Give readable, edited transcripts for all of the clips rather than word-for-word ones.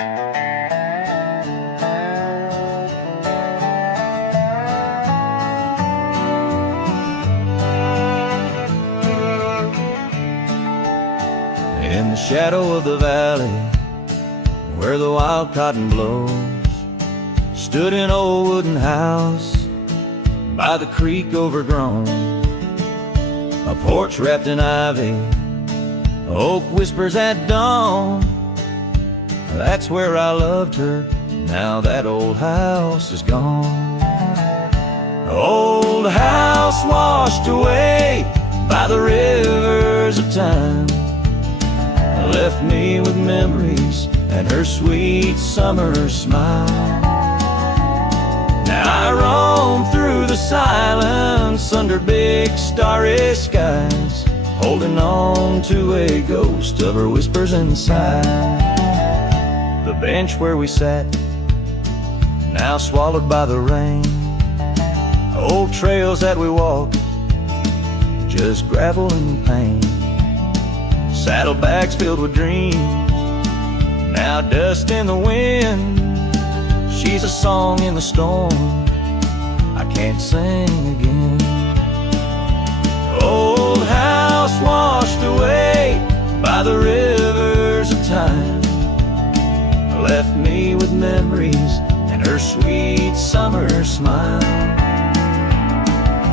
In the shadow of the valley, where the wild cotton blows, stood an old wooden house by the creek overgrown. A porch wrapped in ivy, oak whispers at dawn. That's where I loved her, now that old house is gone. Old house washed away by the rivers of time, left me with memories and her sweet summer smile. Now I roam through the silence under big starry skies, holding on to a ghost of her whispers inside. The bench where we sat, now swallowed by the rain. Old trails that we walked, just gravel and pain. Saddlebags filled with dreams, now dust in the wind. She's a song in the storm, I can't sing again. Old house washed away by the rivers of time, left me with memories and her sweet summer smile.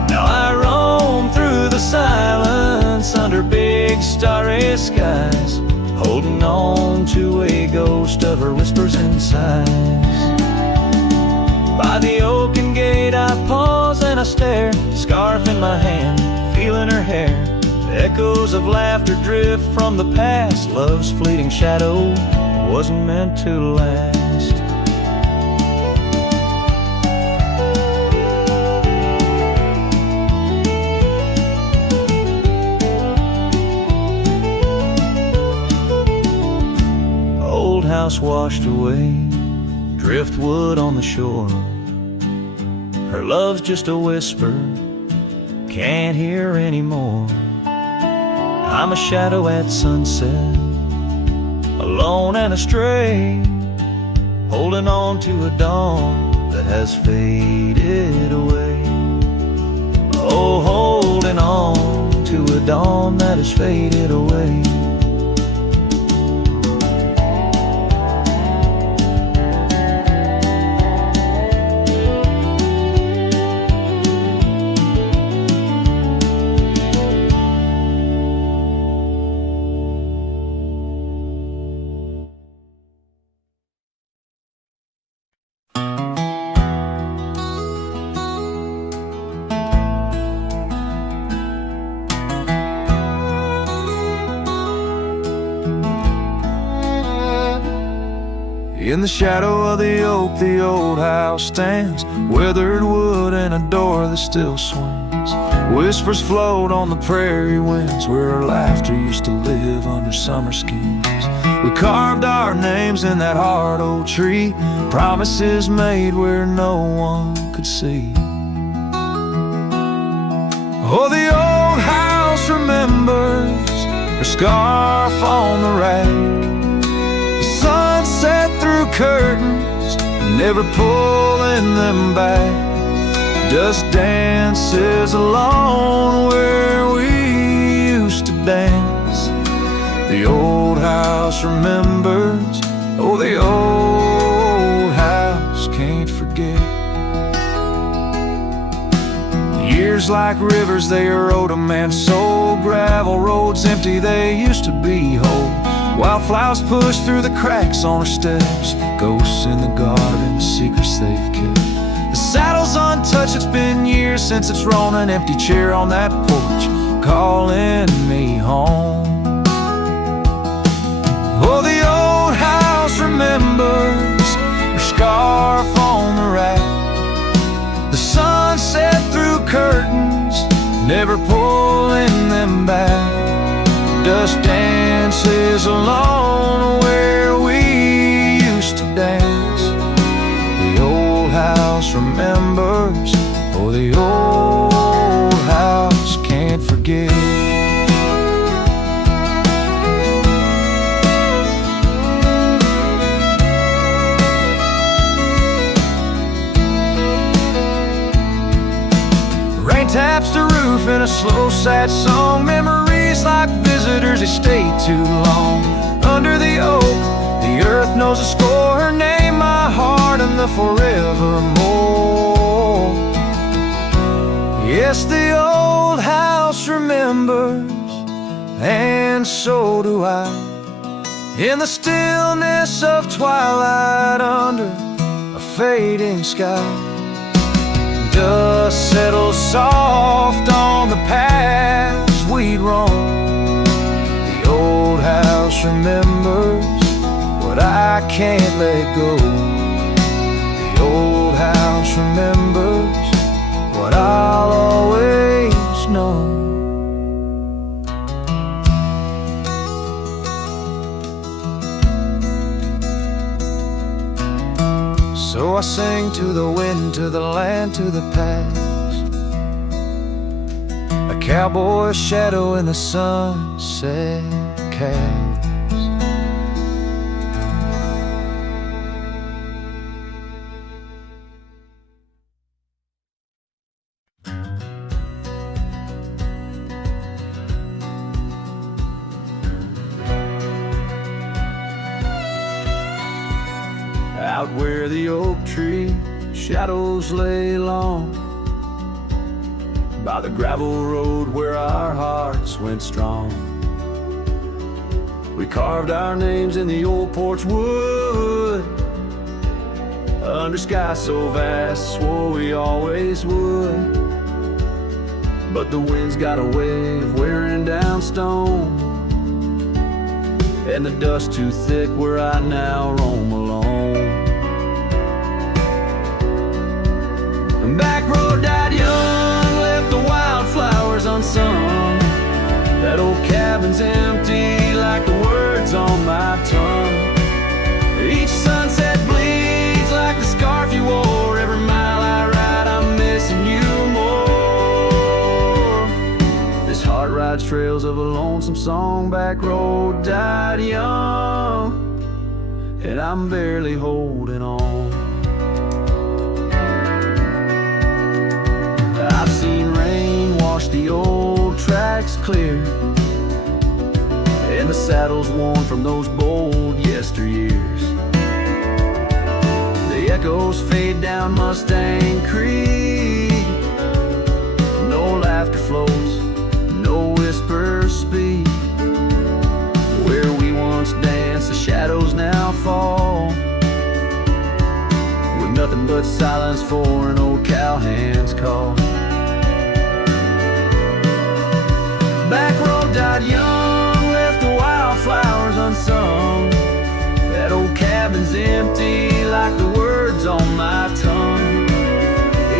Now I roam through the silence under big starry skies, holding on to a ghost of her whispers and sighs. By the oaken gate I pause and I stare, scarf in my hand, feeling her hair. Echoes of laughter drift from the past, love's fleeting shadow wasn't meant to last. Old house washed away, driftwood on the shore. Her love's just a whisper, can't hear anymore. I'm a shadow at sunset, alone and astray, holding on to a dawn that has faded away. Oh, holding on to a dawn that has faded away. In the shadow of the oak, the old house stands, weathered wood and a door that still swings. Whispers float on the prairie winds, where our laughter used to live under summer skins. We carved our names in that hard old tree, promises made where no one could see. Oh, the old house remembers her scarf on the rack, sunset through curtains, never pulling them back. Dust dances alone where we used to dance. The old house remembers, oh, the old house can't forget. Years like rivers, they erode a man's soul. Gravel roads empty, they used to be whole. Wildflowers push through the cracks on her steps, ghosts in the garden, secrets they've kept. The saddle's untouched, it's been years since it's rolled an empty chair on that porch, calling me home. Oh, the old house remembers her scarf on the rack, the sunset through curtains, never pulling them back. Dust dances alone where we used to dance. The old house remembers, oh, the old house can't forget. a slow, sad song. Memories like visitors, they stay too long. Under the oak, the earth knows a score. Her name, my heart, and the forevermore. Yes, the old house remembers, and so do I. In the stillness of twilight, under a fading sky, dust settles soft on the paths we'd roam. The old house remembers what I can't let go. The old house remembers what I'll always know. So I sing to the wind, to the land, to the past. A cowboy's shadow in the sunset cast. Out where the oak tree shadows lay long, by the gravel road where our hearts went strong, we carved our names in the old porch wood. Under sky so vast, swore we always would. But the wind's got a way of wearing down stone, and the dust too thick where I now roam alone. Back road died young, left the wildflowers unsung. That old cabin's empty like the words on my tongue. Each sunset bleeds like the scarf you wore. Every mile I ride, I'm missing you more. This heart rides trails of a lonesome song. Back road died young, and I'm barely holding on. I've seen rain wash the old tracks clear, and the saddles worn from those bold yesteryears. The echoes fade down Mustang Creek. No laughter floats, no whispers speak. Where we once danced, the shadows now fall, with nothing but silence for an old cowhand's call. Back road died young, left the wildflowers unsung. That old cabin's empty like the words on my tongue.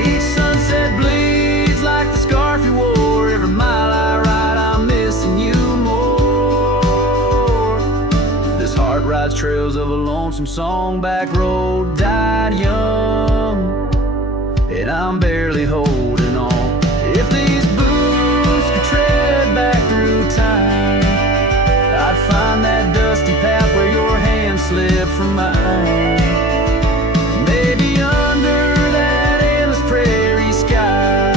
Each sunset bleeds like the scarf you wore. Every mile I ride, I'm missing you more. This heart rides trails of a lonesome song. Back road died young, and I'm barely holding on. If these boots could tread back through time, I'd find that dusty path where your hand slipped from mine. Maybe under that endless prairie sky,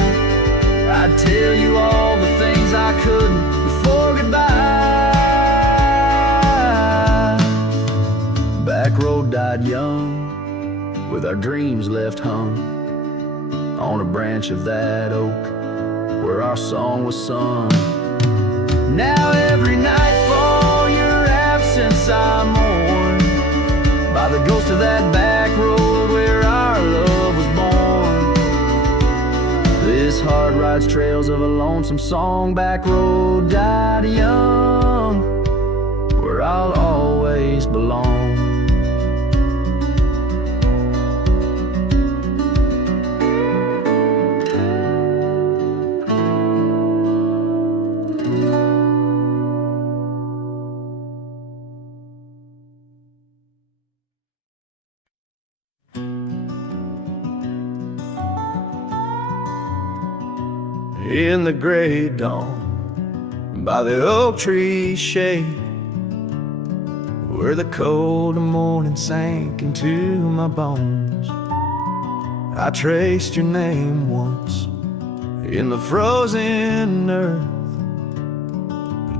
I'd tell you all the things I couldn't before goodbye. Back road died young, with our dreams left hung on a branch of that oak where our song was sung. Now every nightfall your absence I mourn, by the ghost of that back road where our love was born. This heart rides trails of a lonesome song. Back road died young, where I'll always belong. In the gray dawn, by the oak tree shade, where the cold morning sank into my bones, I traced your name once in the frozen earth,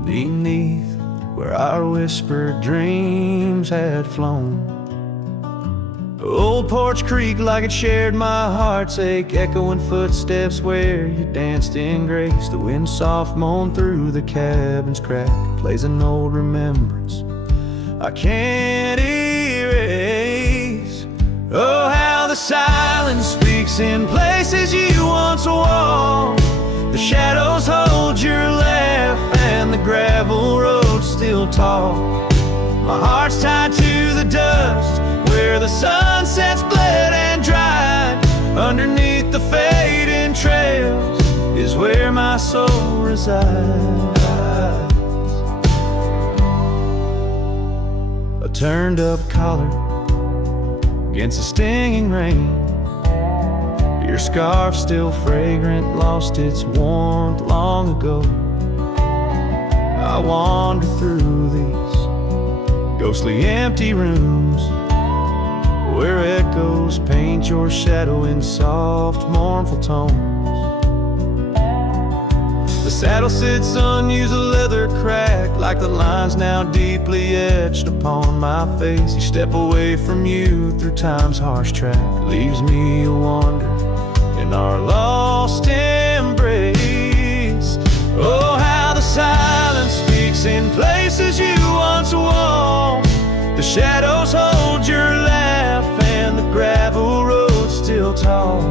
beneath where our whispered dreams had flown. Old Porch Creek like it shared my heart's ache, echoing footsteps where you danced in grace. The wind soft moaned through the cabin's crack, plays an old remembrance I can't erase. Oh, how the silence speaks in places you once walked. The shadows hold your laugh and the gravel road still talk. My heart's tied to the dust where the sunsets bled and dried. Underneath the fading trails is where my soul resides. A turned up collar against the stinging rain. Your scarf still fragrant, lost its warmth long ago. I wander through these ghostly empty rooms where echoes paint your shadow in soft, mournful tones. The saddle sits unused, a leather crack, like the lines now deeply etched upon my face. You step away from you through time's harsh track, leaves me a wander in our lost embrace. Oh, how the silence speaks in places you once walked. The shadows hold your laugh and the gravel road still tall.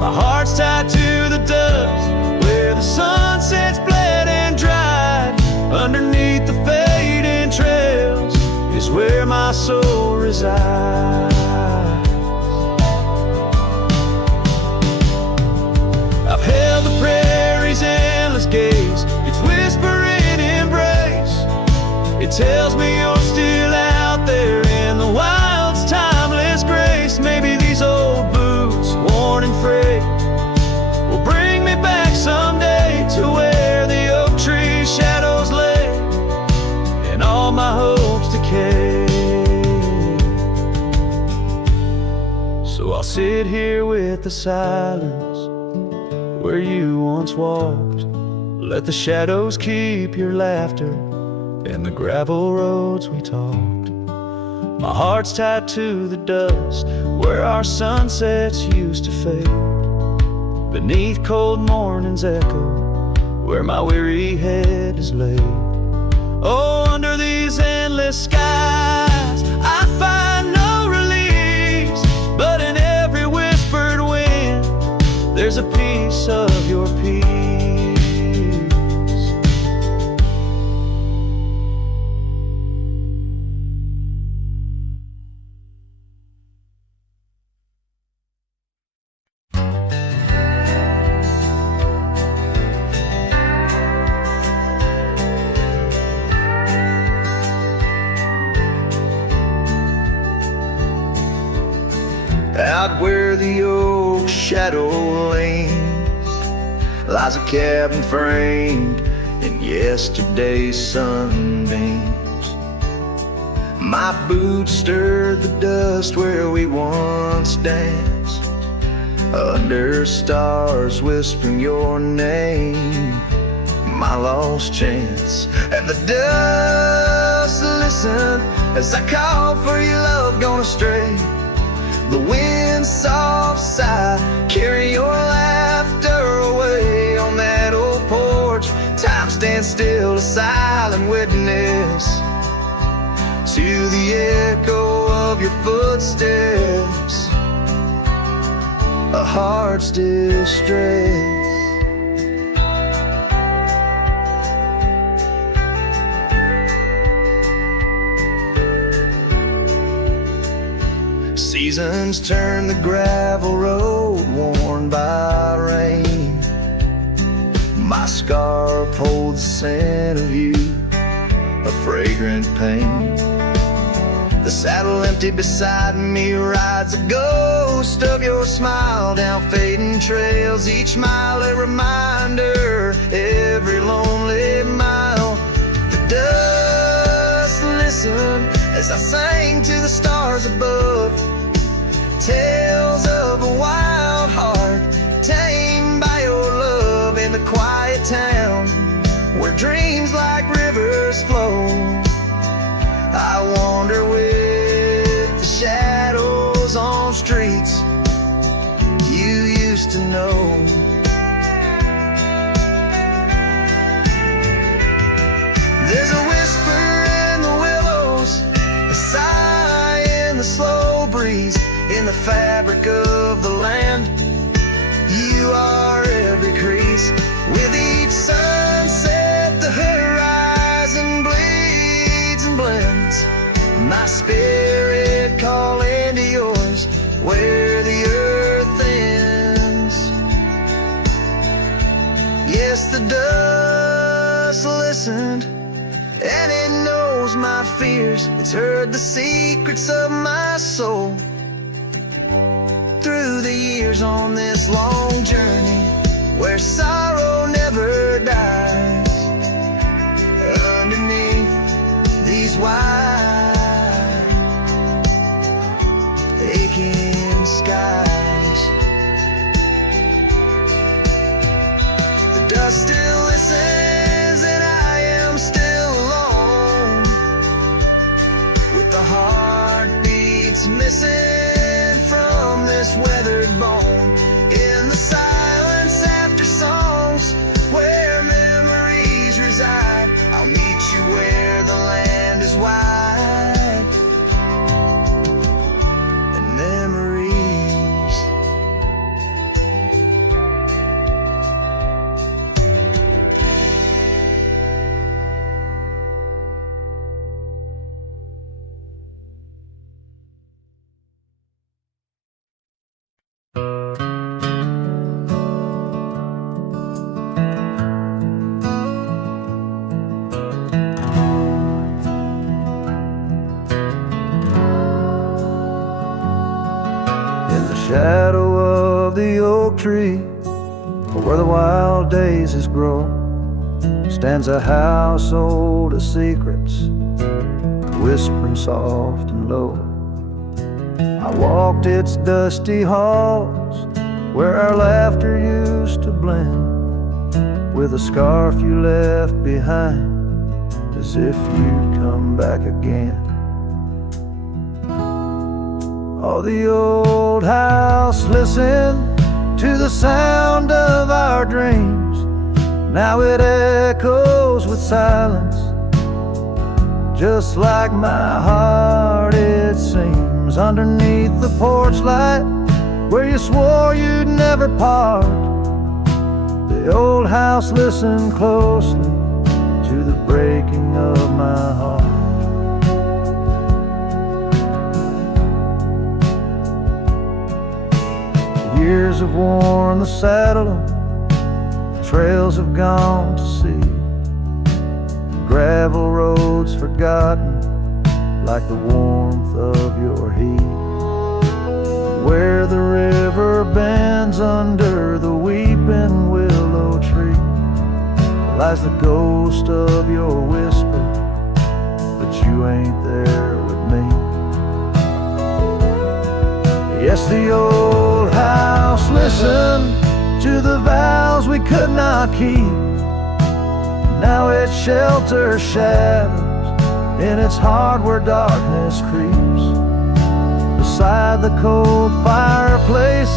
My heart's tied to the dust where the sunsets bled and dried. Underneath the fading trails is where my soul resides. I've held the prairie's endless gaze, its whispering embrace. It tells me you're still out there in the wild's timeless grace. Maybe these old boots, worn and frayed, will bring me back someday to where the oak tree shadows lay and all my hopes decay. So I'll sit here with the silence where you once walked. Let the shadows keep your laughter and the gravel roads we talked. My heart's tied to the dust where our sunsets used to fade. Beneath cold morning's echo where my weary head is laid. Oh, under these endless skies I find no release, but in every whispered wind there's a piece of your peace. Out where the oak shadow leans lies a cabin framed in yesterday's sunbeams. My boots stirred the dust where we once danced, under stars whispering your name, my lost chance. And the dust listen as I call for your love gone astray. The wind's soft sigh carry your laughter away. On that old porch time stands still, a silent witness to the echo of your footsteps, a heart's distress. Seasons turn the gravel road worn by rain. My scarf holds the scent of you, a fragrant pain. The saddle empty beside me rides a ghost of your smile down fading trails. Each mile a reminder, every lonely mile. The dust listen as I sang to the stars above, tales of a wild heart tamed by your love. quiet town where dreams like rivers flow. I wander with the shadows on streets you used to know. There's a whisper in the willows, a sigh in the slow breeze, in the fabric of the land. You are every crease. With each sunset the horizon bleeds and blends, my spirit calling to yours where the earth ends. Yes, the dust listened and it knows my fears. It's heard the secrets of my soul through the years on this long journey where sorrow never dies. Underneath these wide aching skies, the dust still listens and I am still alone, with the heartbeats missing from this weathered bone. In the silence after songs where memories reside, I'll meet you where the land is wide and memories. Shadow of the oak tree, where the wild daisies grow, stands a house old of secrets, whispering soft and low. I walked its dusty halls, where our laughter used to blend with a scarf you left behind, as if you'd come back again. Oh, the old house listened to the sound of our dreams. Now it echoes with silence, just like my heart it seems. Underneath the porch light, where you swore you'd never part, the old house listened closely to the breaking of my heart. Years have worn the saddle, trails have gone to seed, gravel roads forgotten like the warmth of your heat. Where the river bends under the weeping willow tree lies the ghost of your whisper, but you ain't there with me. Yes, the old house listened to the vows we could not keep. Now it shelters shadows in its heart where darkness creeps. Beside the cold fireplace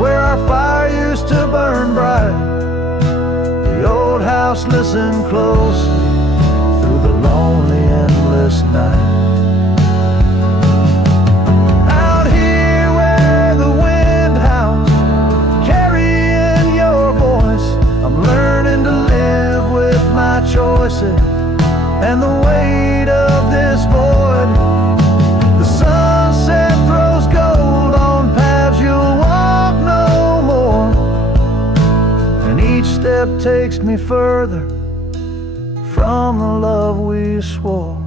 where our fire used to burn bright, the old house listened closely through the lonely endless night. Choices and the weight of this void. The sunset throws gold on paths you'll walk no more, and each step takes me further from the love we swore.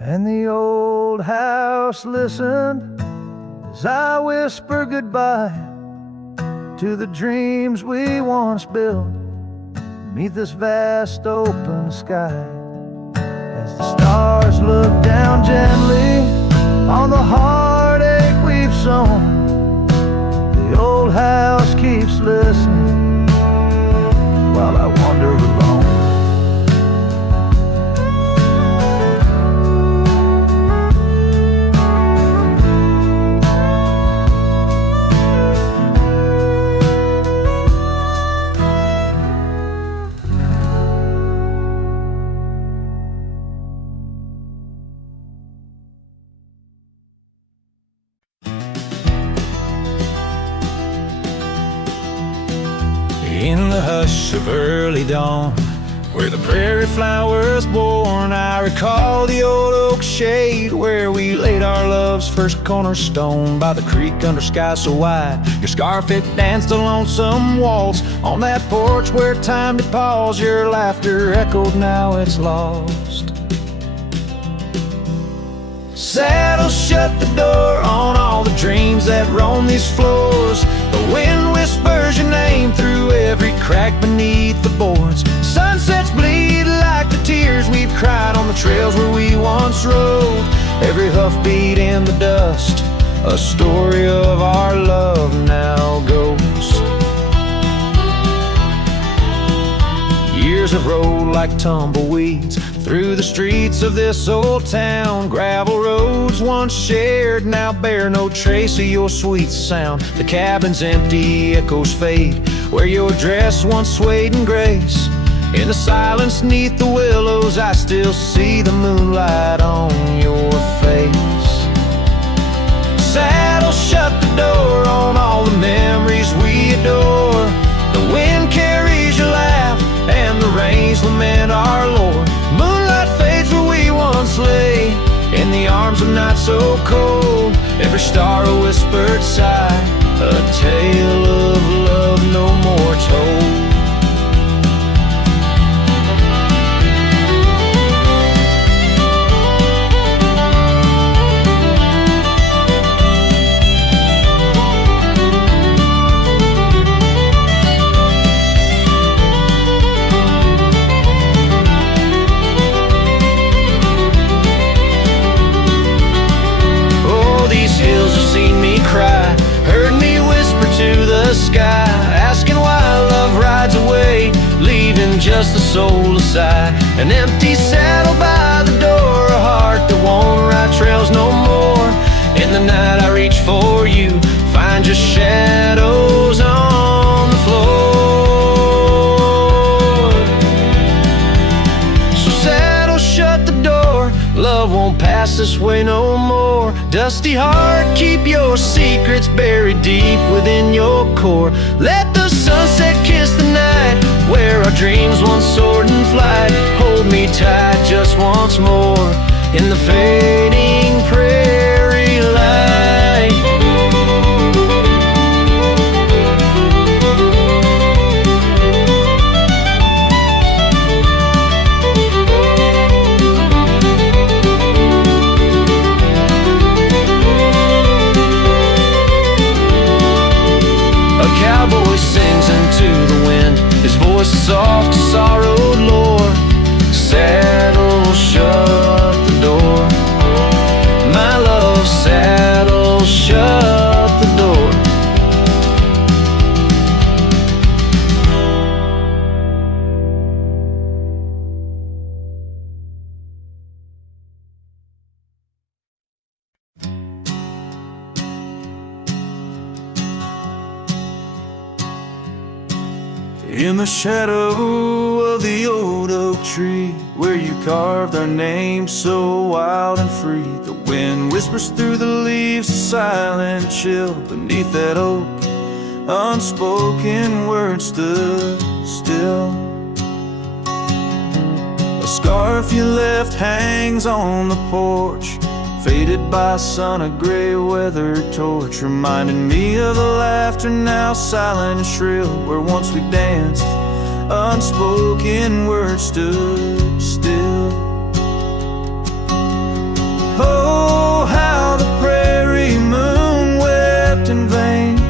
And the old house listened as I whisper goodbye to the dreams we once built beneath this vast open sky. As the stars look down gently on the heartache we've sown, the old house keeps listening in the hush of early dawn, where the prairie flower was born. I recall the old oak shade where we laid our love's first cornerstone, by the creek under sky so wide. Your scarf it danced a lonesome waltz on that porch where time did pause. Your laughter echoed, now it's lost. Saddle shut the door on all the dreams that roam these floors. The wind whispers your name through every crack beneath the boards. Sunsets bleed like the tears we've cried on the trails where we once rode. Every hoofbeat in the dust, a story of our love now goes. Years have rolled like tumbleweeds through the streets of this old town. Gravel roads once shared now bear no trace of your sweet sound. The cabin's empty, echoes fade where your dress once swayed in grace. In the silence neath the willows, I still see the moonlight on your face. Saddle shut the door on all the memories we adore. The wind carries your laugh and the rains lament our Lord. Moonlight fades where we once lay, in the arms of night so cold. Every star a whispered sigh, a tale of love no more told. Heard me whisper to the sky, asking why love rides away, leaving just the soul aside. An empty saddle by the door, a heart that won't ride trails no more. In the night I reach for you, find your shadows on the floor. So saddle shut the door, love won't pass this way no more. Dusty heart, keep your secrets buried deep within your core. Let the sunset kiss the night where our dreams once soared in flight. Hold me tight just once more in the fading prairie light. Cowboy sings into the wind, his voice is soft to sorrowed lore. Saddle shut the door, my love, saddle shut the door. In the shadow of the old oak tree, where you carved our names so wild and free, the wind whispers through the leaves, a silent chill beneath that oak. Unspoken words stood still. A scarf you left hangs on the porch, faded by sun, a gray weather torch, reminding me of the laughter now silent and shrill, where once we danced, unspoken words stood still. Oh, how the prairie moon wept in vain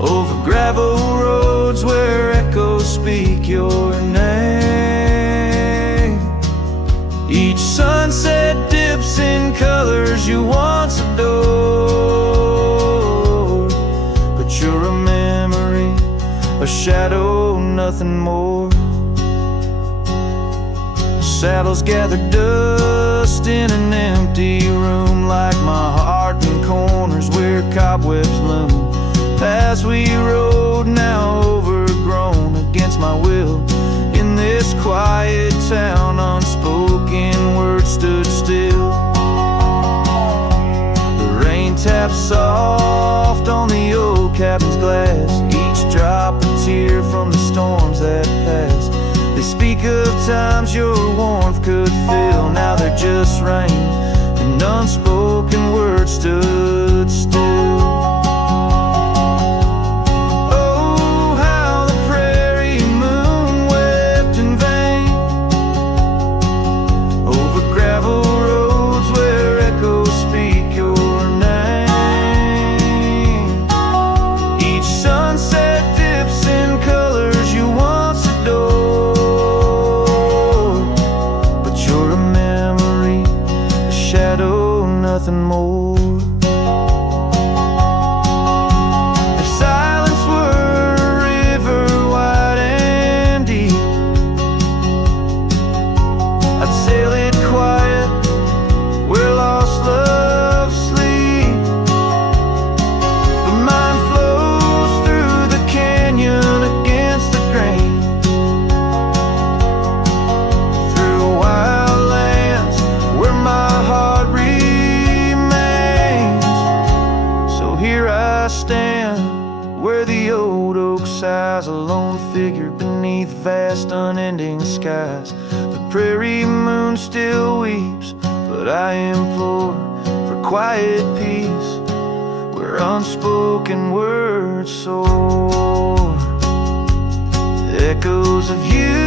over gravel roads where echoes speak your name. Each sunset dips in colors you once adored, but you're a memory, a shadow, nothing more. Saddles gather dust in an empty room, like my heart in corners where cobwebs loom. Paths we rode now overgrown against my will. In this quiet town, unspoken words stood still. The rain taps soft on the oak cabin's glass, each drop a tear from the storms that pass. They speak of times your warmth could fill, now they're just rain, and unspoken words stood still. Oh, how the prairie moon wept in vain over gravel roads where echoes speak your name. Each sunset dips in colors you once adored, but you're a memory, a shadow, nothing more. If silence were a river wide and deep, I'd sail it quiet where lost love sleep. But mine flows through the canyon against the grain, through wild lands where my heart remains. So here I stand, where the old oak sighs, a lone figure beneath vast unending skies. The prairie moon still weeps, but I implore for quiet peace where unspoken words soar. Echoes of you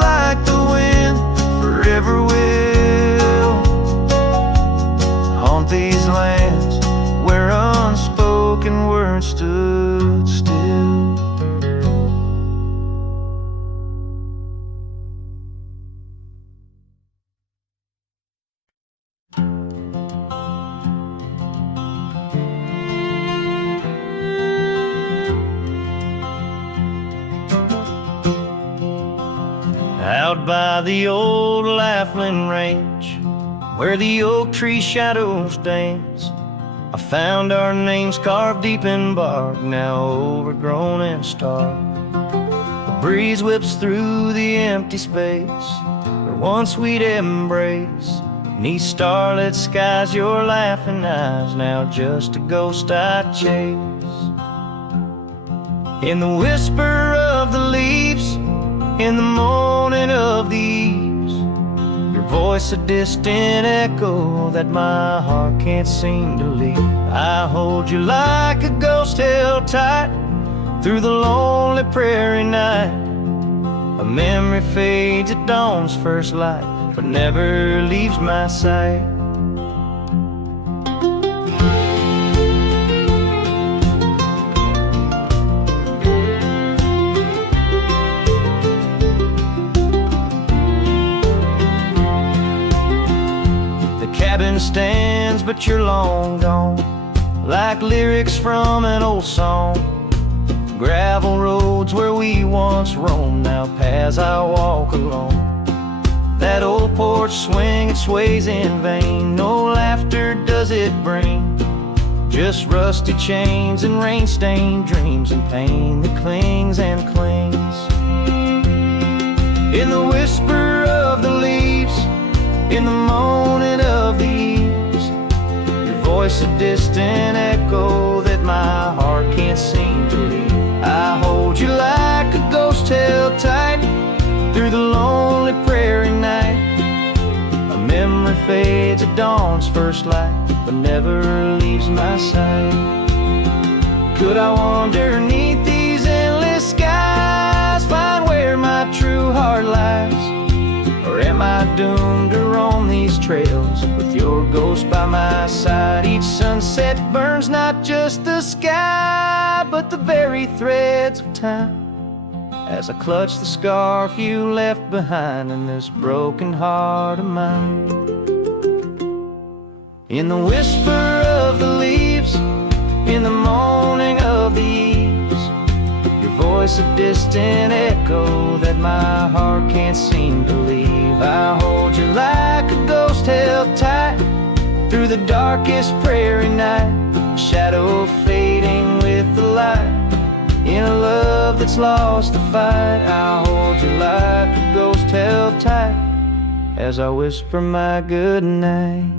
like the wind forever will haunt these lands where unspoken words stood still. Out by the old Laughlin Range, where the oak tree shadows dance, I found our names carved deep in bark, now overgrown and stark. A breeze whips through the empty space where once we'd embrace. Neath starlit skies, your laughing eyes, now just a ghost I chase. In the whisper of the leaves, in the moaning of the eaves, your voice a distant echo that my heart can't seem to leave. I hold you like a ghost held tight through the lonely prairie night. A memory fades at dawn's first light, but never leaves my sight. Cabin stands, but you're long gone, like lyrics from an old song. Gravel roads where we once roamed, now paths I walk alone. That old porch swing, it sways in vain, no laughter does it bring, just rusty chains and rain-stained dreams and pain that clings and clings. In the whisper of the leaves, in the moaning of the eaves, your voice a distant echo that my heart can't seem to leave. I hold you like a ghost held tight through the lonely prairie night. A memory fades at dawn's first light, but never leaves my sight. Could I wander neath these endless skies, find where my true heart lies? Or am I doomed to roam these trails with your ghost by my side? Each sunset burns not just the sky, but the very threads of time, as I clutch the scarf you left behind in this broken heart of mine. In the whisper of the leaves, in the moaning of the eaves, your voice a distant echo that my heart can't seem to leave. I hold you like a ghost held tight through the darkest prairie night, a shadow fading with the light, in a love that's lost the fight. I hold you like a ghost held tight as I whisper my good night.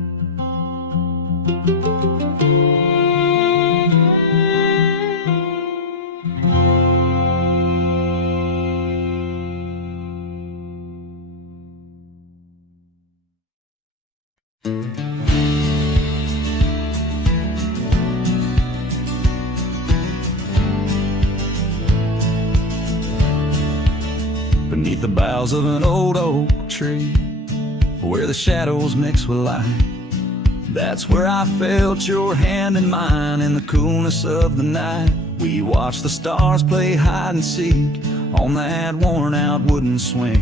the boughs of an old oak tree, where the shadows mix with light. That's where I felt your hand in mine in the coolness of the night. We watched the stars play hide and seek on that worn-out wooden swing.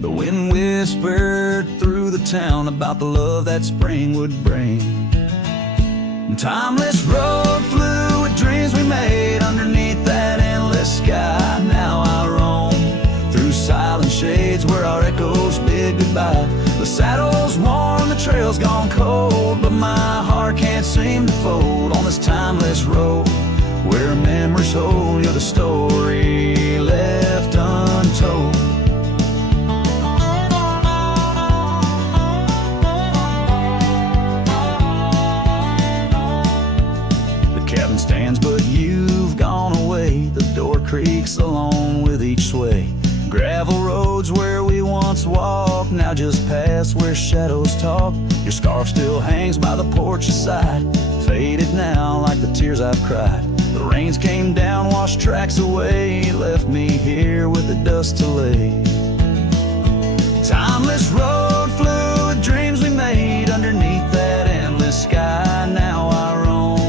The wind whispered through the town about the love that spring would bring. Timeless road flew with dreams we made underneath that endless sky. Now I roam through silent shades where our echoes bid goodbye. The saddle's worn, the trail's gone cold, but my heart can't seem to fold on this timeless road where memories hold. You're the story left untold. Cabin stands, but you've gone away. The door creaks along with each sway. Gravel roads where we once walked, now just past where shadows talk. Your scarf still hangs by the porch's side, faded now like the tears I've cried. The rains came down, washed tracks away, left me here with the dust to lay. Timeless road flew with dreams we made underneath that endless sky. Now I roam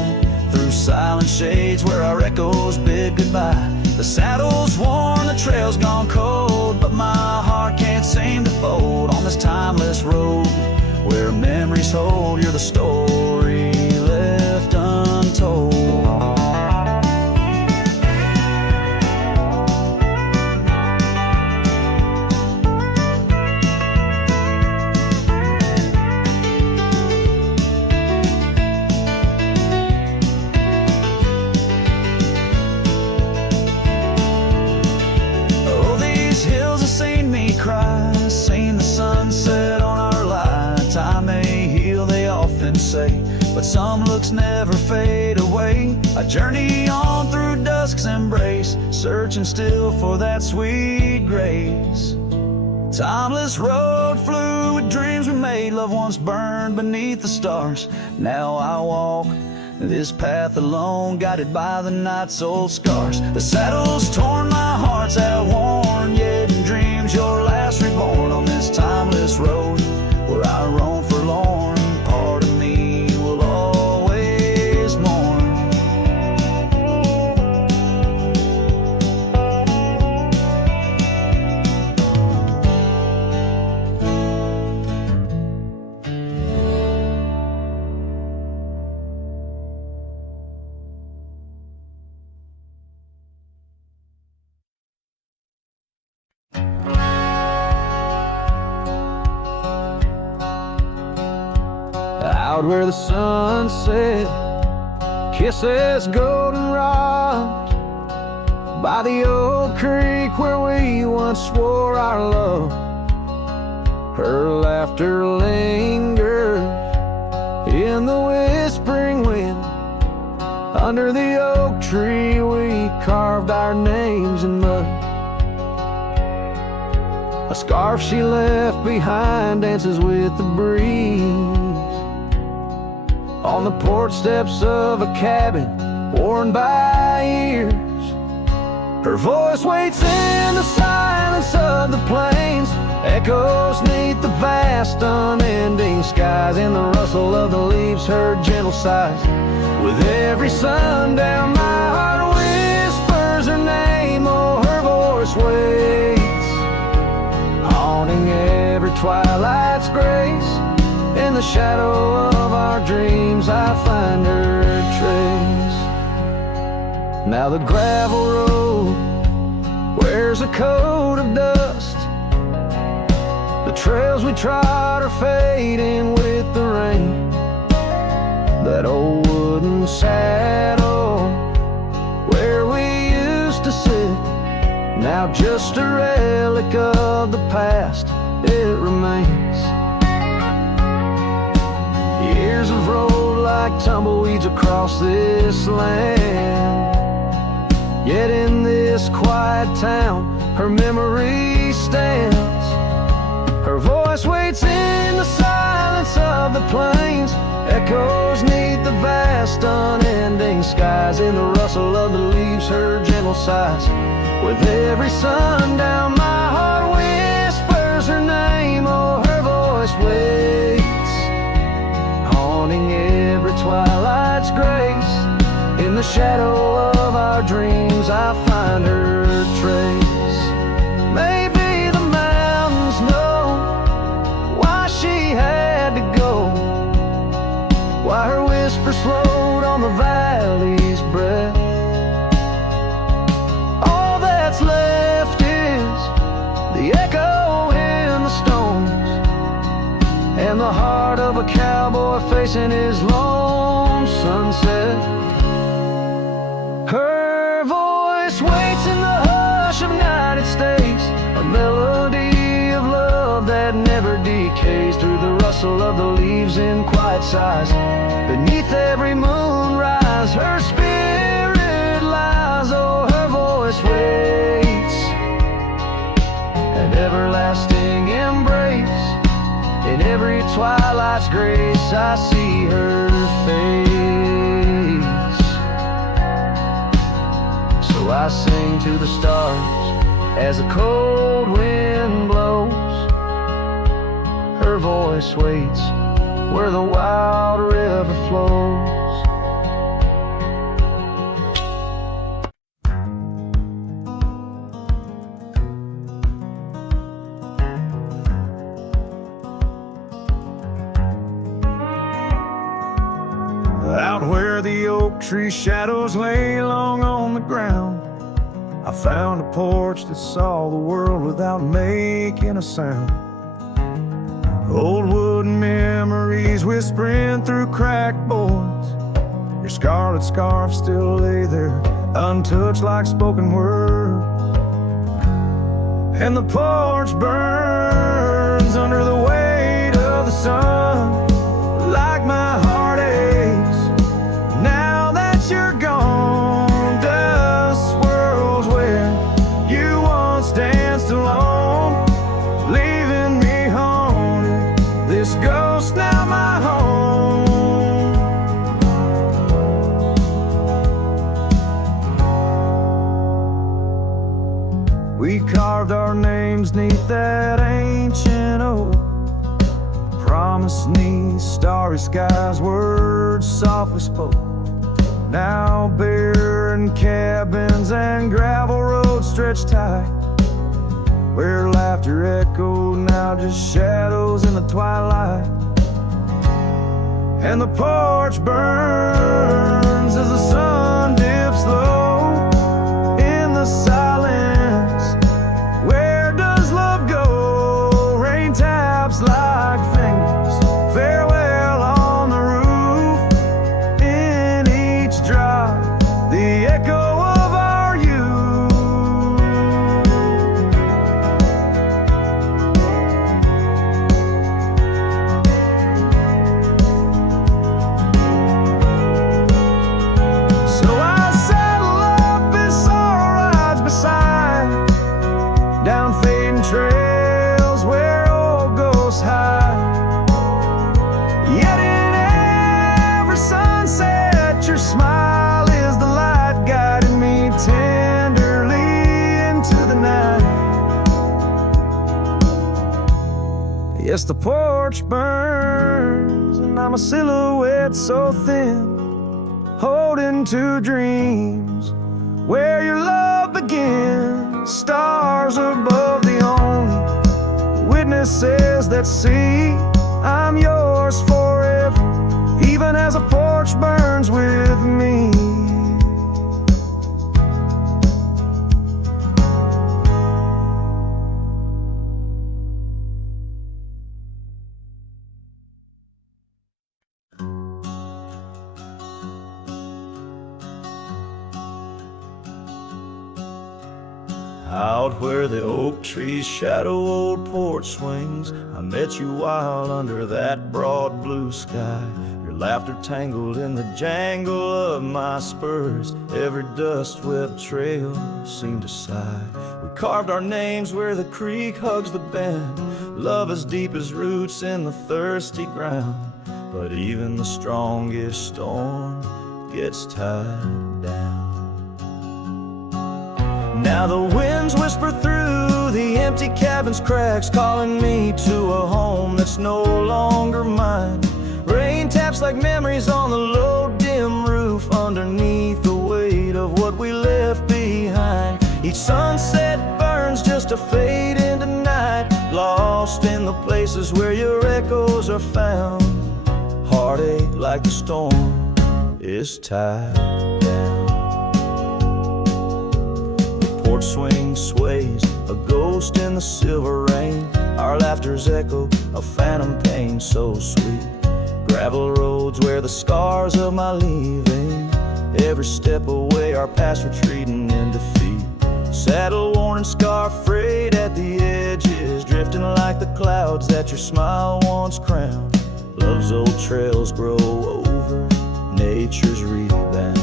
silent shades where our echoes bid goodbye. The saddle's worn, the trail's gone cold, but my heart can't seem to fold on this timeless road where memories hold. You're the story left untold. But some looks never fade away. I journey on through dusk's embrace, searching still for that sweet grace. Timeless road flew with dreams we made. Love once burned beneath the stars. Now I walk this path alone, guided by the night's old scars. The saddle's torn, my heart's outworn, yet in dreams you're last reborn on this timeless road where I roam forlorn. Part of me will always mourn. Out where the sunset kisses goldenrod, by the old creek where we once swore our love. Her laughter lingers in the whispering wind. Under the oak tree we carved our names in mud. A scarf she left behind dances with the breeze on the porch steps of a cabin worn by years. Her voice waits in the silence of the plains, echoes neath the vast unending skies. In the rustle of the leaves her gentle sighs. With every sundown my heart whispers her name. Oh, her voice waits, haunting every twilight's grace. In the shadow of our dreams I find her trace. Now the gravel road wears a coat of dust. The trails we trod are fading with the rain. That old wooden saddle where we used to sit, now just a relic of the past, it remains. Years have rolled like tumbleweeds across this land, yet in this quiet town her memory stands. Her voice waits in the silence of the plains, echoes neath the vast unending skies. In the rustle of the leaves her gentle sighs. With every sundown my heart twilight's grace. In the shadow of our dreams I find her trace. Maybe the mountains know why she had to go, why her whisper slowed on the valley's breath. All that's left is the echo in the stones and the heart of a cowboy facing his lone sunset. Her voice waits in the hush of night, it stays a melody of love that never decays. Through the rustle of the leaves in quiet sighs, beneath every moonrise, her spirit lies. Oh, her voice waits, an everlasting embrace. In every twilight's grace I see her face. So I sing to the stars as the cold wind blows. Her voice waits where the wild river flows. Out where the oak tree shadows lay long on the ground, I found a porch that saw the world without making a sound. Old wooden memories whispering through cracked boards. Your scarlet scarf still lay there, untouched like spoken word. And the porch burns under the weight of the sun, like my heart aches now that you're gone. Dust swirls where you once danced alone, leaving me haunted. This ghost now my home. We carved our names neath that ancient oak, promise 'neath starry skies, words softly spoke. Now barren cabins and gravel roads stretch tight, where laughter echoed, now just shadows in the twilight. And the porch burns as the sun dips low in the silence. Where does love go? Rain taps like fingers, farewell on the roof. In each drop, the echo of our youth. So I saddle up as sorrow rides beside, down fading trails where old ghosts hide. Yet in every sunset, your smile is the light, guiding me tenderly into the night. Yes, the porch burns, and I'm a silhouette so thin, holding to dreams where your love begins. Stars above, the only witnesses that see I'm yours forever, even as a porch burns with me. Out where the oak trees shadow old porch swings, I met you wild under that broad blue sky. Your laughter tangled in the jangle of my spurs, every dust-swept trail seemed to sigh. We carved our names where the creek hugs the bend, love as deep as roots in the thirsty ground. But even the strongest storm gets tied down. Now the winds whisper through the empty cabin's cracks, calling me to a home that's no longer mine. Rain taps collapse like memories on the low dim roof, underneath the weight of what we left behind. Each sunset burns just to fade into night, lost in the places where your echoes are found. Heartache like the storm is tied down. The porch swing sways, a ghost in the silver rain. Our laughter's echo, a phantom pain so sweet. Gravel roads where the scars of my leaving, every step away our past retreating in defeat. Saddle worn and scar frayed at the edges, drifting like the clouds that your smile once crowned. Love's old trails grow over nature's rebound.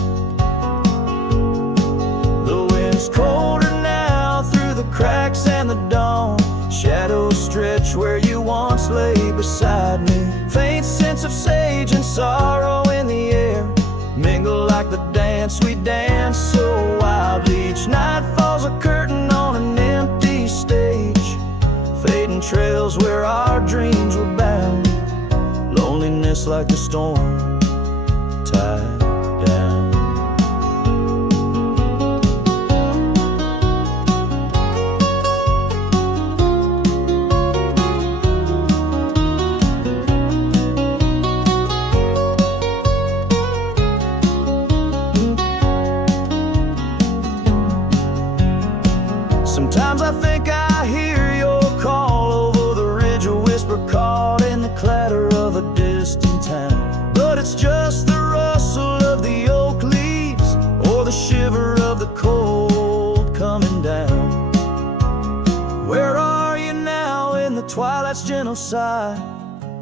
The wind's colder now through the cracks and the dawn. Shadows stretch where you once lay beside me. Faint sense of sage and sorrow in the air, mingle like the dance we dance so wildly. Each night falls a curtain on an empty stage, fading trails where our dreams were bound. Loneliness like the storm tied down. Sometimes I think I hear your call over the ridge, a whisper caught in the clatter of a distant town. But it's just the rustle of the oak leaves, or the shiver of the cold coming down. Where are you now in the twilight's gentle sigh?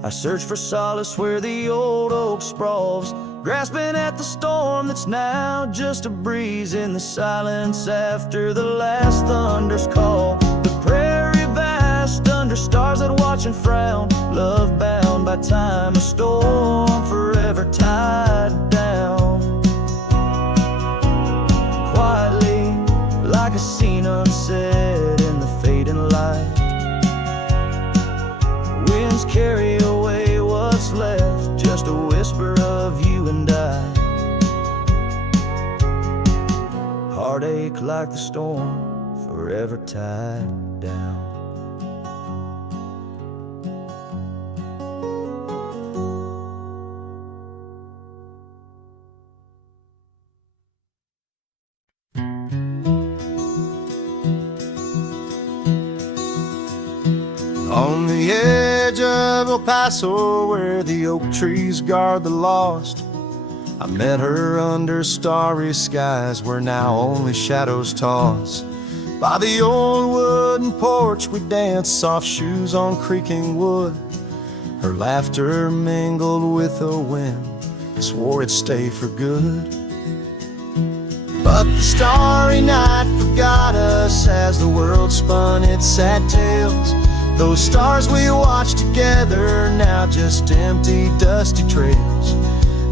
I search for solace where the old oak sprawls, grasping at the storm that's now just a breeze in the silence after the last thunder's call. The prairie vast under stars that watch and frown, love bound by time, a storm forever tied down. Quietly like a scene unsaid in the fading light, winds carry away what's left, just a whisper of you and I. Heartache like the storm, forever tied down. On the edge of El Paso, where the oak trees guard the lost, I met her under starry skies where now only shadows toss. By the old wooden porch we danced, soft shoes on creaking wood. Her laughter mingled with the wind, swore it'd stay for good. But the starry night forgot us as the world spun its sad tales. Those stars we watched together, now just empty, dusty trails.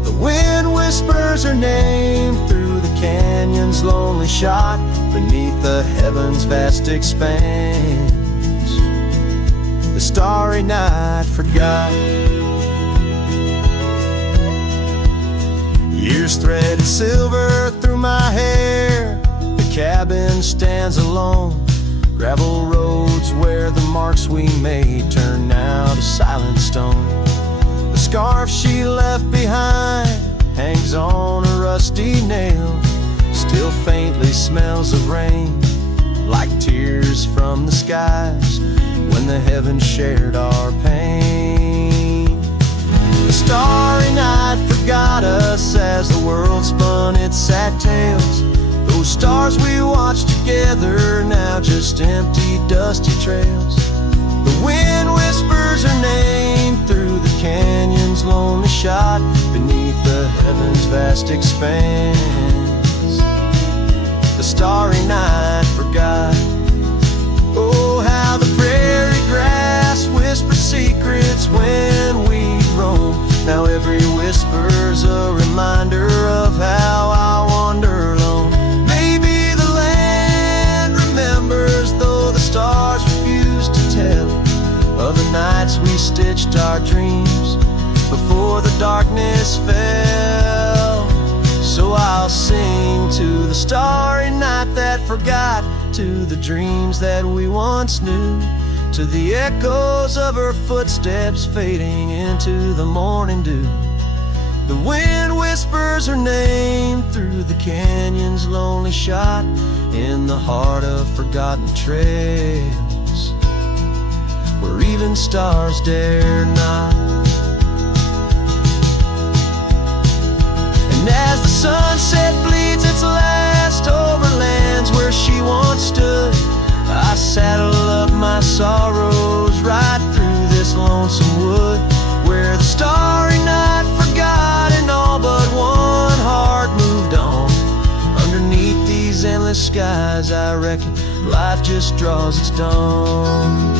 The wind whispers her name through the canyon's lonely shot, beneath the heaven's vast expanse. The starry night forgot. Years threaded silver through my hair. The cabin stands alone. Gravel roads where the marks we made turn now to silent stone. The scarf she left behind hangs on a rusty nail, still faintly smells of rain, like tears from the skies when the heavens shared our pain. The starry night forgot us as the world spun its sad tales. Those stars we watched together, now just empty, dusty trails. The wind whispers her name through the canyon's lonely shot, beneath the heaven's vast expanse. The starry night forgot. Oh, how the prairie grass whispers secrets when we roam. Now every whisper's a reminder of how I wander alone. Maybe the land remembers, though the stars refuse to tell, of the nights we stitched our dreams before before the darkness fell. So I'll sing to the starry night that forgot, to the dreams that we once knew, to the echoes of her footsteps fading into the morning dew. The wind whispers her name through the canyon's lonely shot, in the heart of forgotten trails, where even stars dare not. And as the sunset bleeds its last over lands where she once stood, I saddle up my sorrows right through this lonesome wood, where the starry night forgot and all but one heart moved on. Underneath these endless skies, I reckon life just draws its dawn.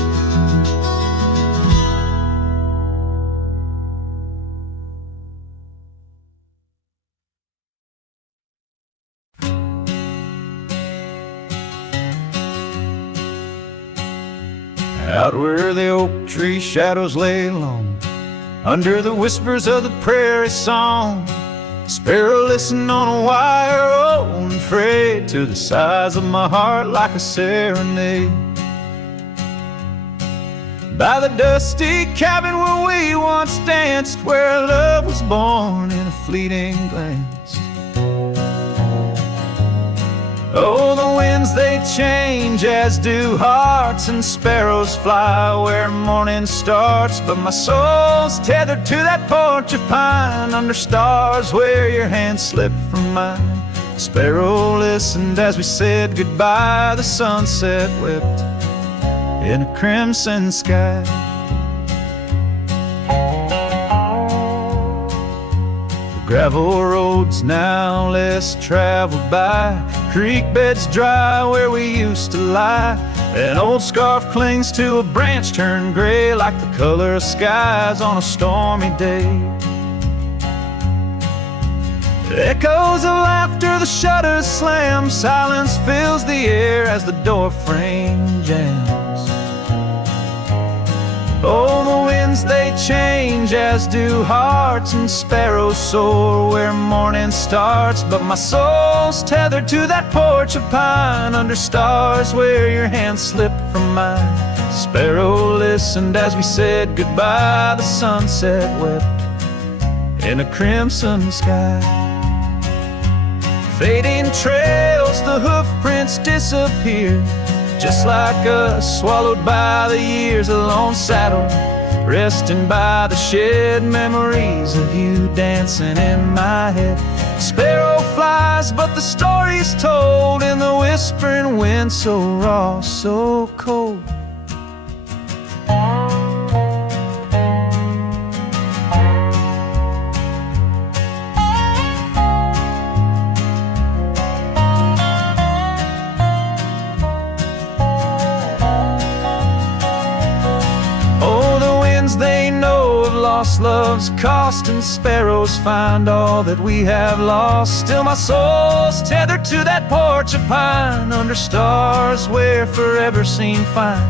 Out where the oak tree shadows lay long, under the whispers of the prairie song, sparrow listen on a wire, old and frayed, to the sighs of my heart like a serenade. By the dusty cabin where we once danced, where love was born in a fleeting glance. Oh, the winds they change, as do hearts, and sparrows fly where morning starts. But my soul's tethered to that porch of pine, under stars where your hand slipped from mine. Sparrow listened as we said goodbye, the sunset wept in a crimson sky. Gravel roads now less traveled by, creek beds dry where we used to lie. An old scarf clings to a branch turned gray, like the color of skies on a stormy day. Echoes of laughter, the shutters slam, silence fills the air as the door frame jams. Oh, the winds they change, as do hearts, and sparrows soar where morning starts. But my soul's tethered to that porch of pine, under stars where your hand slipped from mine. Sparrow listened as we said goodbye, the sunset wept in a crimson sky. Fading trails, the hoof prints disappear, just like us, swallowed by the years. A lone saddle, resting by the shed, memories of you dancing in my head. Sparrow flies, but the story's told in the whispering wind, so raw, so cold. They know of lost love's cost, and sparrows find all that we have lost. Still my soul's tethered to that porch of pine, under stars where forever seem fine.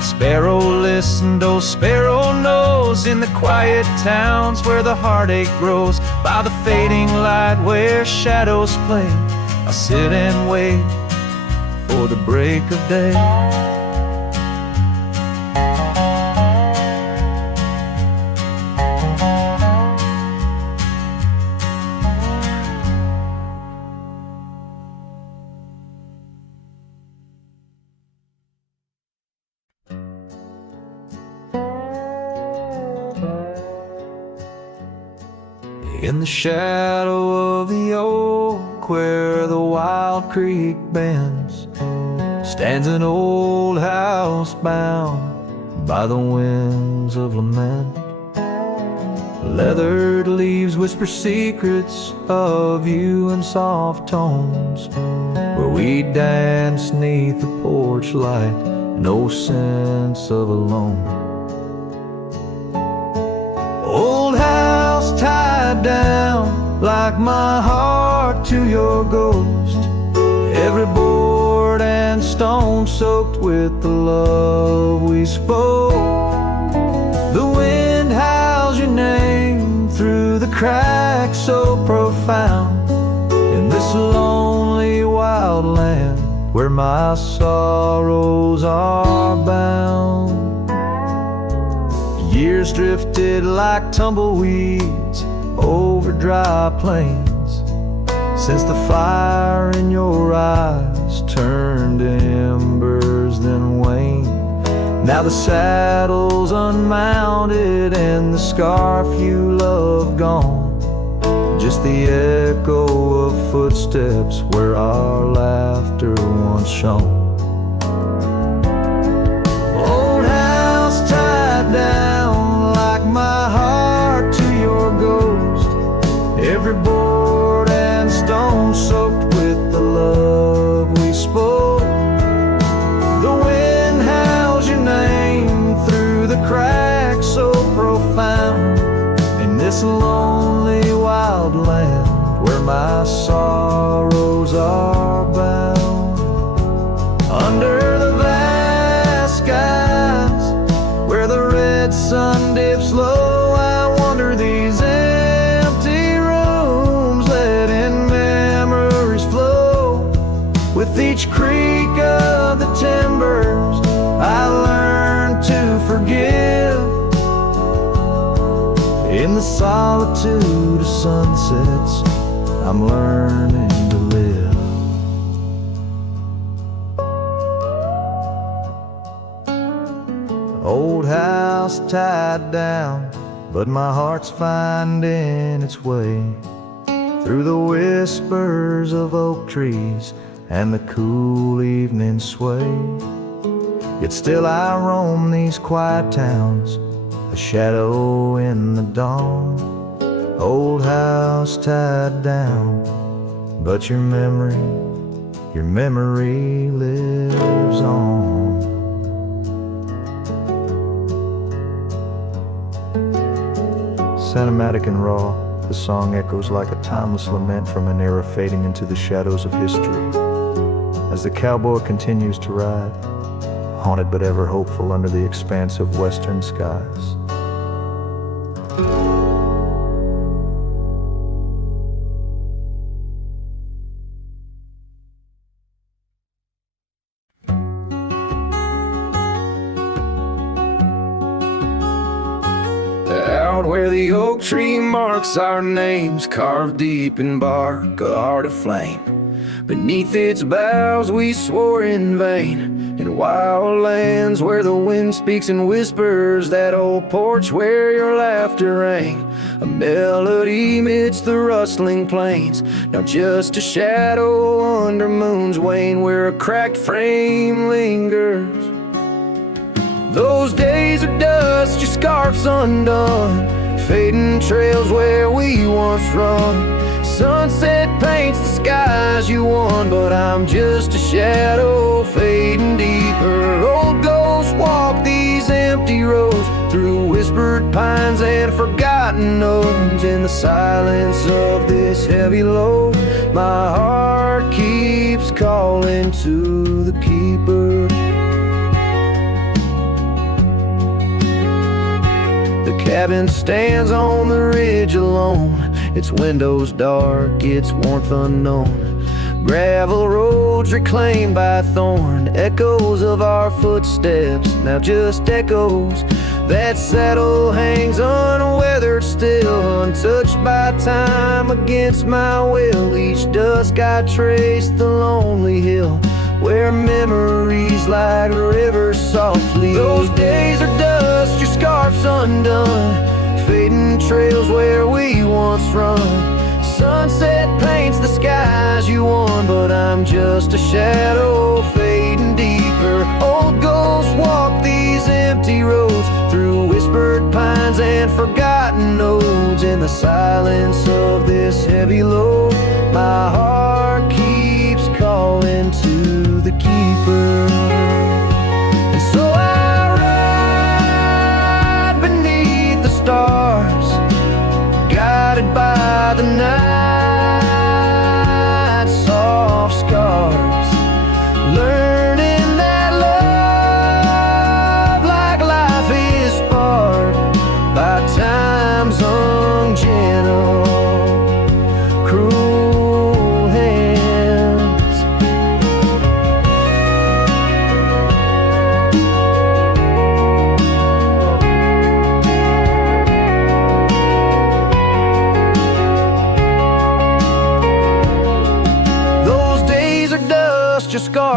Sparrow listened, oh sparrow knows, in the quiet towns where the heartache grows. By the fading light where shadows play, I sit and wait for the break of day. In the shadow of the oak where the wild creek bends, stands an old house bound by the winds of lament. Leathered leaves whisper secrets of you in soft tones, where we dance 'neath the porch light, no sense of alone. Old house tied down like my heart to your ghost, every board and stone soaked with the love we spoke. The wind howls your name through crack so profound in this lonely wild land where my sorrows are bound. Years drifted like tumbleweeds over dry plains since the fire in your eyes turned to embers then waned. Now the saddle's unmounted and the scarf you love gone, just the echo of footsteps where our laughter once shone. Old house tied down like my heart to your ghost, every board and stone soaked with the love we spoke. The wind howls your name through the cracks so profound in this lonely wild land where my sorrows are bound. Under the vast skies where the red sun dips low, I wander these empty rooms, letting memories flow. With each creak of the timbers I learn to forgive. In the solitude of sunsets I'm learning to live. Old house tied down, but my heart's finding its way through the whispers of oak trees and the cool evening sway. Yet still I roam these quiet towns, a shadow in the dawn. Old house tied down, but your memory lives on. Cinematic and raw, the song echoes like a timeless lament from an era fading into the shadows of history. As the cowboy continues to ride, haunted but ever hopeful under the expanse of western skies. Out where the oak tree marks our names, carved deep in bark, a heart of flame. Beneath its boughs we swore in vain, in wild lands where the wind speaks and whispers, that old porch where your laughter rang, a melody amidst the rustling plains. Now just a shadow under moon's wane, where a cracked frame lingers. Those days are dust, your scarf's undone, fading trails where we once run. Sunset paints the skies you won, but I'm just a shadow fading deeper. Old ghosts walk these empty roads through whispered pines and forgotten notes. In the silence of this heavy load, my heart keeps calling to the keeper. The cabin stands on the ridge alone, its windows dark, its warmth unknown. Gravel roads reclaimed by thorn, echoes of our footsteps, now just echoes. That saddle hangs unweathered still, untouched by time against my will. Each dusk I trace the lonely hill where memories like rivers softly. Those days are dust, your scarf's undone, fading trails where we once run. Sunset paints the skies you won, but I'm just a shadow fading deeper. Old ghosts walk these empty roads through whispered pines and forgotten notes. In the silence of this heavy load, my heart keeps calling to the keeper. And so I ride beneath the stars, guided by the night, soft scars, learning that love like life is sparred by time's ungentle.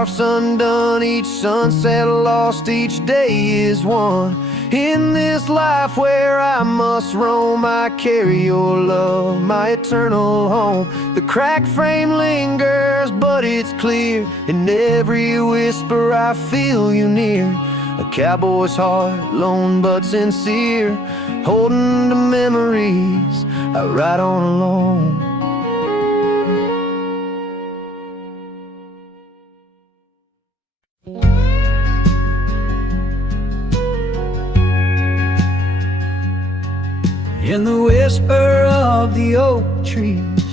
scarf's undone, each sunset lost, each day is won. In this life where I must roam, I carry your love, my eternal home. The cracked frame lingers, but it's clear. In every whisper I feel you near. A cowboy's heart, lone but sincere, holding the memories I ride on alone. In the whisper of the oak trees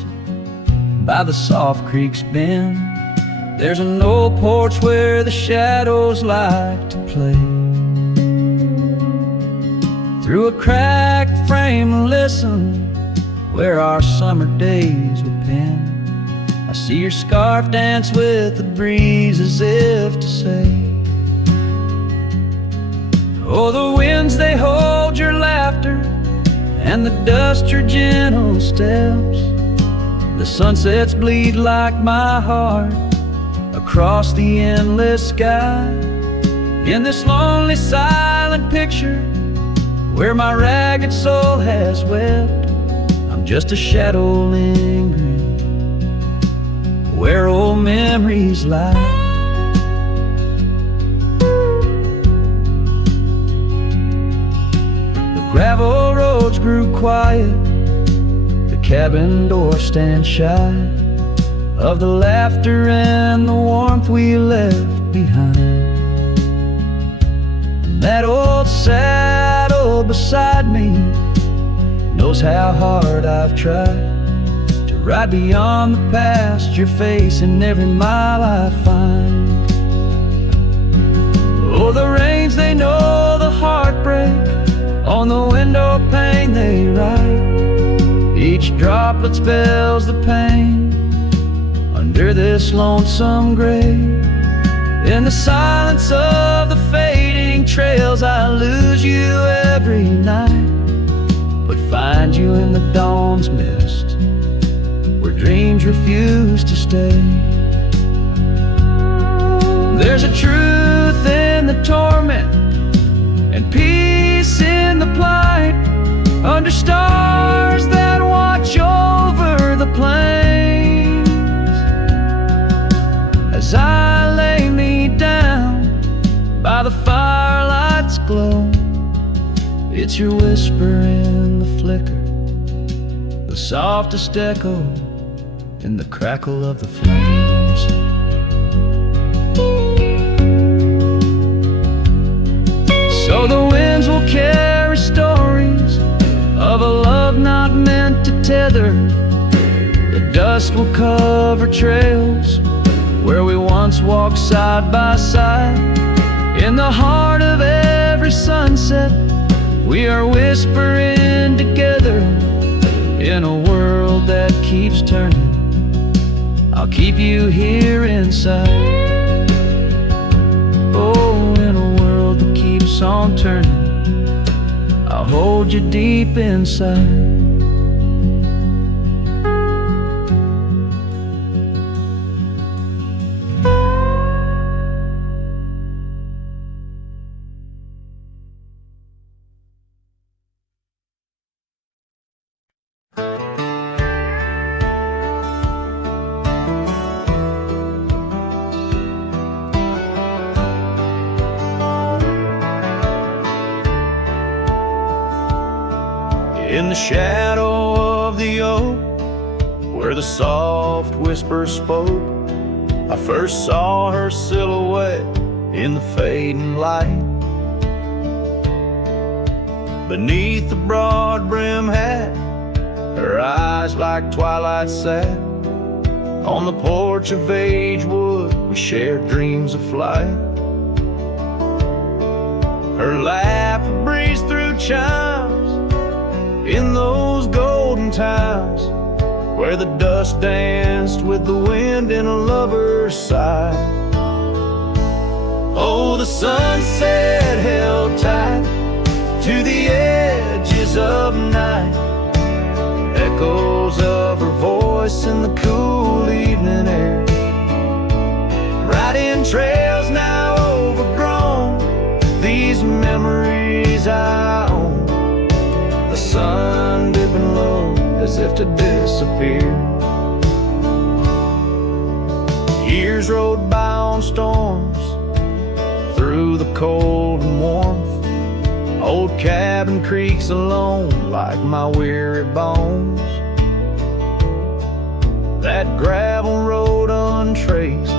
by the soft creek's bend, there's an old porch where the shadows like to play. Through a cracked frame, listen where our summer days were penned. I see your scarf dance with the breeze as if to say, oh, the winds, they hold your laughter, and the dust your gentle steps. The sunsets bleed like my heart across the endless sky. In this lonely silent picture where my ragged soul has wept, I'm just a shadow lingering where old memories lie. The gravel roads grew quiet, the cabin door stands shy of the laughter and the warmth we left behind. And that old saddle beside me knows how hard I've tried to ride beyond the past, your face in every mile I find. Oh, the rains, they know the heartbreak, on the window pane they write. Each droplet spells the pain under this lonesome grave. In the silence of the fading trails, I lose you every night, but find you in the dawn's mist where dreams refuse to stay. There's a truth in the torment and peace in the plight, under stars that watch over the plains. As I lay me down by the firelight's glow, it's your whisper in the flicker, the softest echo in the crackle of the flames. So the winds will carry stories of a love not meant to tether. The dust will cover trails where we once walked side by side. In the heart of every sunset, we are whispering together. In a world that keeps turning, I'll keep you here inside. Oh, in a world that keeps on turning, I'll hold you deep inside. In the shadow of the oak, where the soft whisper spoke, I first saw her silhouette in the fading light. Beneath the broad brim hat, her eyes like twilight sat. On the porch of age wood, we shared dreams of flight. Her laugh breezed through chimes in those golden times, where the dust danced with the wind in a lover's sigh. Oh, the sunset held tight to the edges of night, echoes of her voice in the cool evening air, right in if to disappear. Years rode by on storms, through the cold and warmth. Old cabin creaks alone like my weary bones. That gravel road untraced,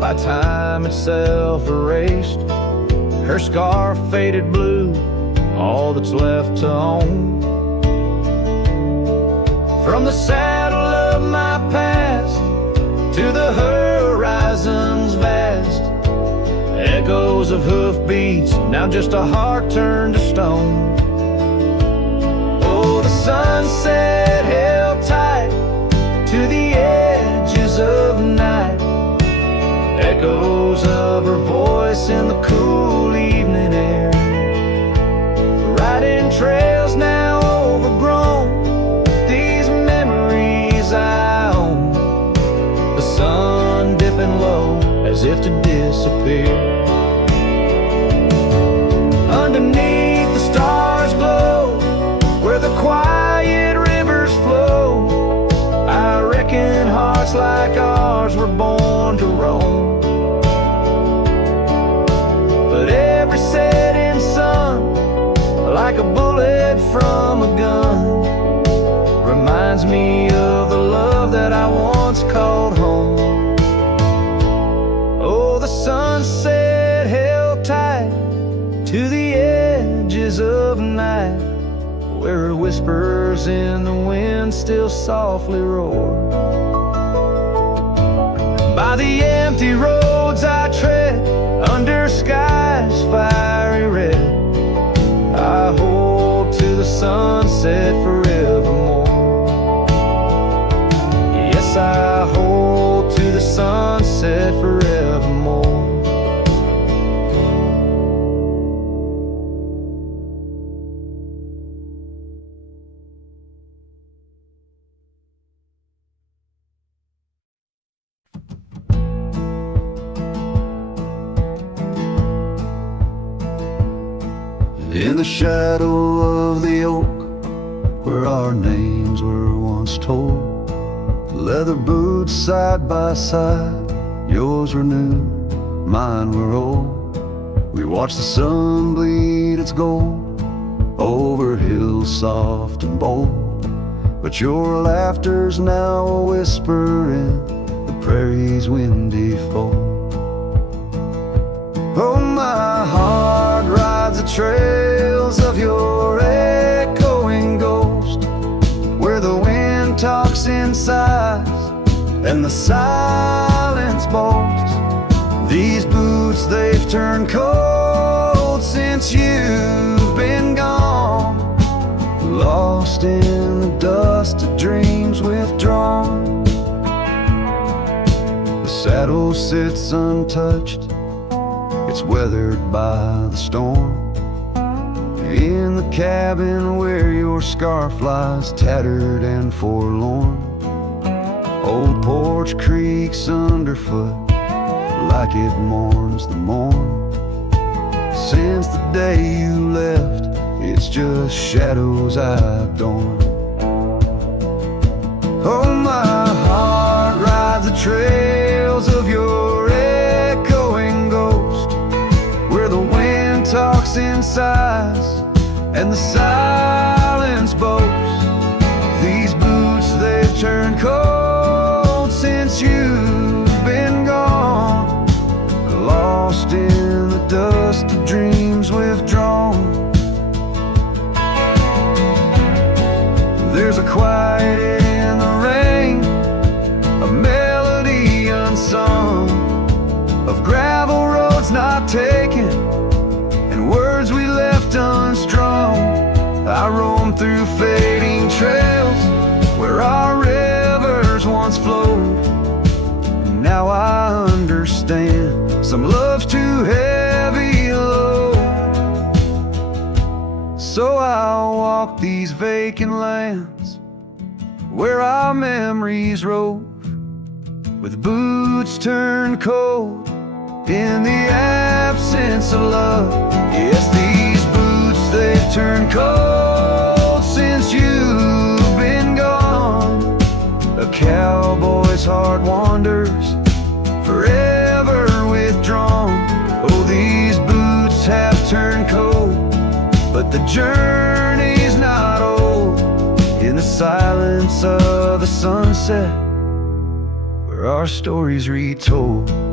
by time itself erased. Her scarf faded blue, all that's left to own. From the saddle of my past to the horizon's vast, echoes of hoofbeats, now just a heart turned to stone. Oh, the sunset held tight to the edges of night, echoes of her voice in the cool evening air. Riding trails now overgrown, these memories I own. The sun dipping low as if to disappear. Underneath the stars glow, where the quiet rivers flow, I reckon hearts like ours were born to roam. But every setting sun, like a bullet from a gun, reminds me of the love that I once called home. Oh, the sunset held tight to the edges of night, where whispers in the wind still softly roar. By the empty roads I tread, under skies fiery red, I hold to the sunset forevermore. Yes, I hold to the sunset forevermore. In the shadow of the oak, where our names were once told, leather boots side by side, yours were new, mine were old. We watched the sun bleed its gold over hills soft and bold, but your laughter's now a whisper in the prairie's windy fold. Oh, my heart rides the trails of your echoing ghost, where the wind talks in sighs and the silence boasts. These boots, they've turned cold since you've been gone, lost in the dust of dreams withdrawn. The saddle sits untouched, it's weathered by the storm, in the cabin where your scarf lies tattered and forlorn. Old porch creaks underfoot like it mourns the morn. Since the day you left, it's just shadows I've adorn. Oh, my heart rides the trails of your echoing ghost, where the wind talks in sighs and the silence boasts. These boots, they've turned cold since you've been gone, lost in the dust of dreams withdrawn. There's a quiet in the rain, a melody unsung, of gravel roads not taken and words we left unstrung. I roam through fading trails where our rivers once flowed, and now I understand some love's too heavy a load. So I'll walk these vacant lands where our memories rove, with boots turned cold in the absence of love. Yes, these boots, they've turned cold since you've been gone. this heart wanders, forever withdrawn. Oh, these boots have turned cold, but the journey's not old. In the silence of the sunset, where our stories retold.